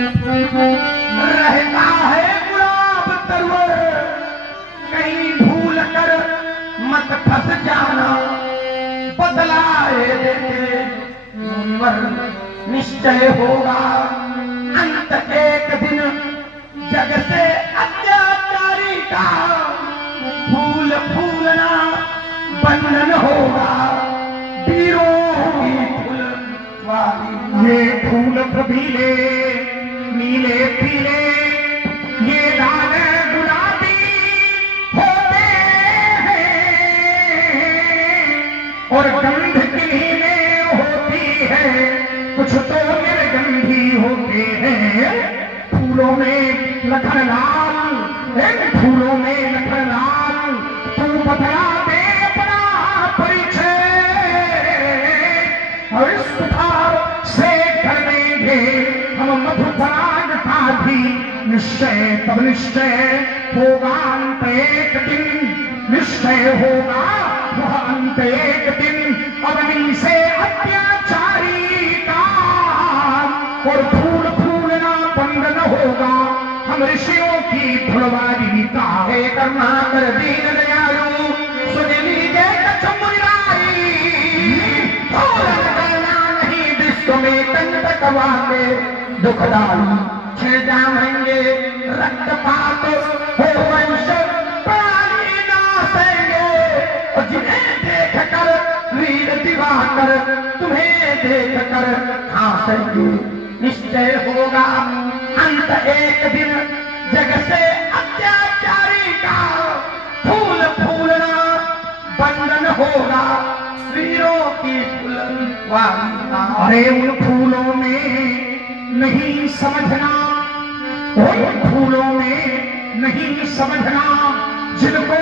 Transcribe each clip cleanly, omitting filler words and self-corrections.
रहता है गुलाब तरवर, कहीं भूल कर मत फंस जाना। बदलाए देते मुनवर निश्चय होगा, अंत एक दिन जग से अत्याचारी का। फूल फूलना बंधन होगा, वीरों की फुलवारी। ये फूल कबीले नीले पीले, ये लाल गुलाबी होते हैं, और गंध किन्हीं में होती है, कुछ तो निर्गंधी होते हैं। फूलों में लखन लाल, फूलों में लखन लाल, तू बतला दे अपना परिचय, और इस प्रकार से कर देंगे हम मधुपराग का भी निश्चय। तब निश्चय होगा अंत एक दिन, निश्चय होगा वह अंत एक दिन, अवनी से अत्याचारी का। और फूल फूलना बंधन होगा हम ऋषियों की फुलवारी का। हे करुणाकर दीन दयालु, सुन लीजिए कछमुराई। फूलन करना नहीं विश्व में कंटक वाके, दुखदाई छिड़ जाएंगे रक्तपात हो वंश प्राणी नासेंगे। और जिन्हें देख कर वीर दिवाकर तुम्हें देख कर हंसेंगे। निश्चय होगा अंत एक दिन जग से अत्याचारी का। फूल फूलना बंधन होगा, वीरों की फुलवारी का। अरे उन फूलों में नहीं समझना, उन फूलों में नहीं समझना, जिनको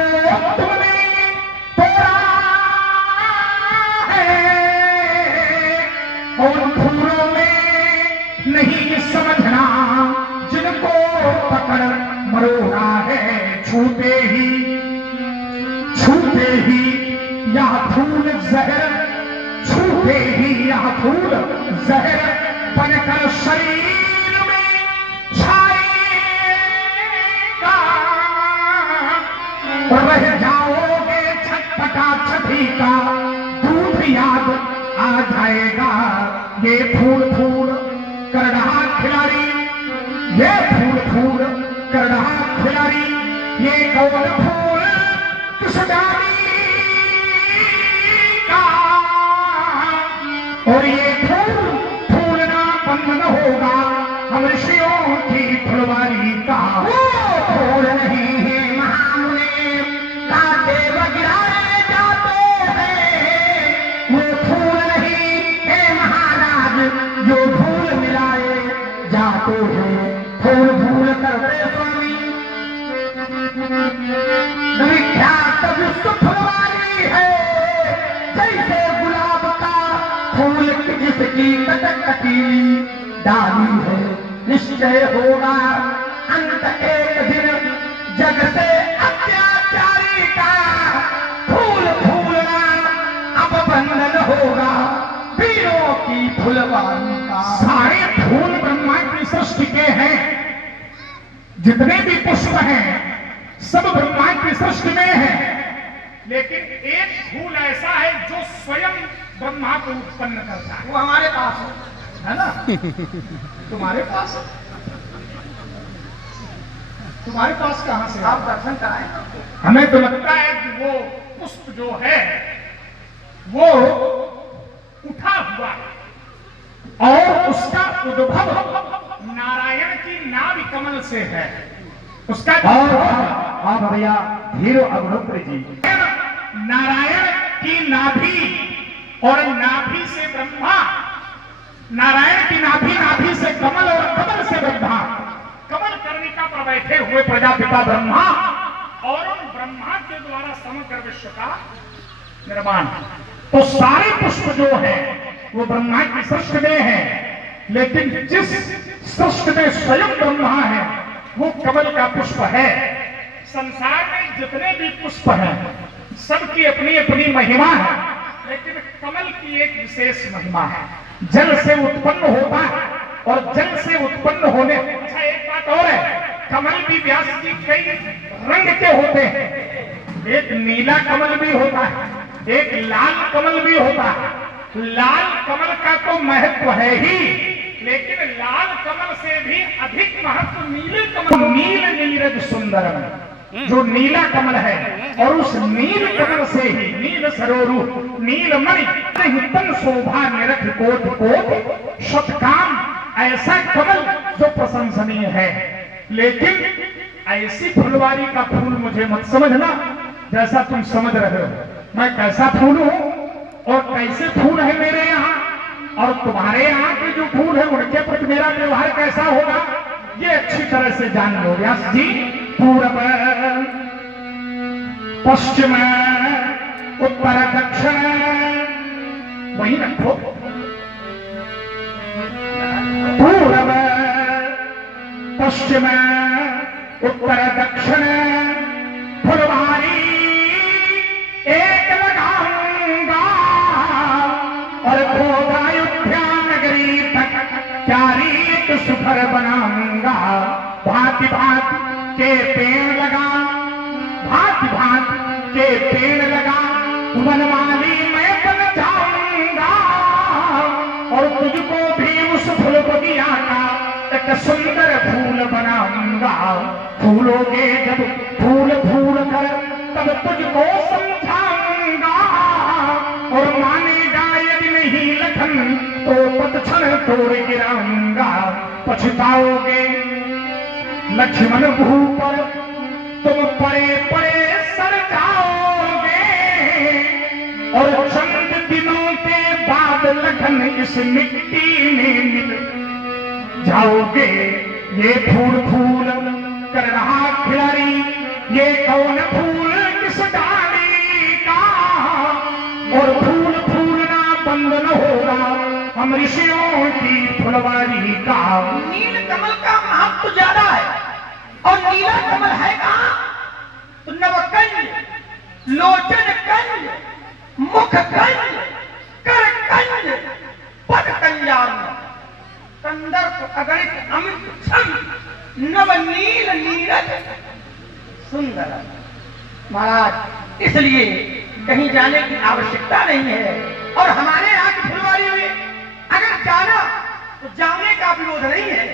तुमने तोड़ा है। उन फूलों में नहीं समझना, जिनको पकड़ मरोड़ा है। छूते ही यह फूल जहर, छूते ही यह फूल जहर बनकर शरीर में छाएगा। रह जाओगे छटपटा छठी का, दूध याद आ जाएगा। ये फूल फूल कर रहा खिलाड़ी, ये फूल फूल कर रहा खिलाड़ी, ये कौन फूल किस डाली का। और ये फूल फूलना बंधन होगा हम ऋषियों की फुलवारी का। वो फूल नहीं है महामुनि, कांटे गिराए जाते हैं। वो फूल नहीं है महाराज, जो धूल मिलाए जाते हैं। फूल फूल करते स्वामी विख्यात विश्व फुलवारी है। जैसे गुलाब का फूल जिसकी कटकटी डाली है। निश्चय होगा अंत एक दिन जग से अत्याचारी का। फूल फूलना अब बंधन होगा, वीरों की फुलवारी का। सारे फूल ब्रह्मा की सृष्टि के हैं, जितने भी पुष्प हैं सब ब्रह्मा की सृष्टि में है। लेकिन एक फूल ऐसा है जो स्वयं ब्रह्मा को उत्पन्न करता है। वो हमारे पास है ना? तुम्हारे पास, तुम्हारे पास कहां से? आप दर्शन कराएं। हमें तो लगता है कि वो पुष्प जो है वो उठा हुआ है और उसका उद्भव नारायण की नाभि कमल से है। उसका आप भैया हीरो अग्निहोत्री जी, नारायण की नाभि, और नाभि से ब्रह्मा, नारायण की नाभि, नाभि से कमल, और कमल से ब्रह्मा। कमल कर्णिका पर बैठे हुए प्रजापिता ब्रह्मा, और उन ब्रह्मा के द्वारा समग्र विश्व का निर्माण। तो सारे पुष्प जो है वो ब्रह्मा की सृष्टि में है, लेकिन जिस सृष्टि में स्वयं ब्रह्मा है वो कमल का पुष्प है। संसार में जितने भी पुष्प हैं सबकी अपनी अपनी महिमा है, लेकिन कमल की एक विशेष महिमा है। जल से उत्पन्न होता है और जल से उत्पन्न होने। अच्छा एक बात और है, कमल भी व्यास जी कई रंग के होते हैं। एक नीला कमल भी होता है, एक लाल कमल भी होता है। लाल कमल का तो महत्व है ही, लेकिन लाल कमल से भी अधिक महत्व नीले कमल। नील नीरज सुंदरम, जो नीला कमल है, और उस नील कमल से ही नील सरोरु नीलमणि तन शोभा निरख कोट कोट शतकाम, ऐसा कमल जो प्रशंसनीय है। लेकिन ऐसी फुलवारी का फूल मुझे मत समझना जैसा तुम समझ रहे हो। मैं कैसा फूल हूं और कैसे फूल है मेरे यहाँ, और तुम्हारे यहाँ के जो फूल है उनके प्रति मेरा व्यवहार कैसा होगा, ये अच्छी तरह से जान लो। व्यास जी, पूर्व पश्चिम उत्तर दक्षिण वही रखो। पूर्व पश्चिम उत्तर दक्षिण फुलवारी एक लगाऊंगा, और खोदा अयोध्या नगरी तक प्यारी एक सुफर बनाऊंगा। भांति भांति के पेड़ लगा, भांति भांति के पेड़ लगा, वनमाली मैं बन जाऊंगा, और तुझको भी उस फूल बगिया का एक सुंदर फूल बनाऊंगा। फूलोगे जब फूल फूल कर तब तुझको समझाऊंगा, और मानेगा यदि नहीं लखन तो पतझड़ तोड़ गिराऊंगा। पछताओगे लक्ष्मण भू पर तुम पड़े पड़े सड़ जाओगे, और चंद दिनों के बाद लखन इस मिट्टी में मिल जाओगे। ये फूल फूल कर रहा खिलाड़ी, ये कौन फूल किस डाली का, और फूल फूलना बंद न होगा हम ऋषियों की फुलवारी का। नील कमल का महत्व ज्यादा है, और नीला कमल है कहाँ? तो नवकंज, लोचन कंज, मुख कंज, कर कंज, पद कंजान, कंदर्प अगणित अमित छंद, नवनील नीरज सुंदर। महाराज, इसलिए कहीं जाने की आवश्यकता नहीं है, और हमारे यहाँ की फुलवारी में अगर जाना तो जाने का विरोध नहीं है,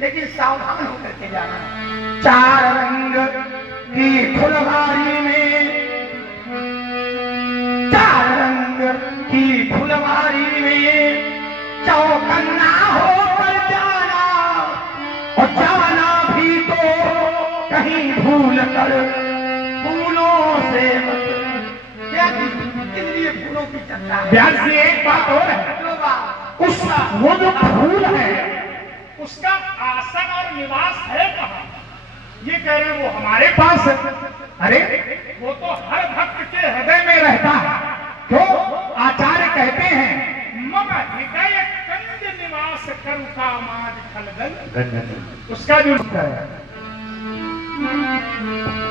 लेकिन सावधान होकर के जाना। चार रंग की फुलवारी में, चार रंग की फुलवारी में चौकन्ना होकर जाना, और जाना भी तो कहीं भूल कर फूलों से मत। इसलिए फूलों की चर्चा है। व्यास जी, एक बात और है, उस वो जो फूल है उसका आसन और निवास है कहाँ? ये कह रहे हैं वो हमारे पास है। अरे वो तो हर भक्त के हृदय में रहता है। क्यों? आचार्य कहते हैं मम हृदय कंज निवास करु कामाद खलगन, उसका जो है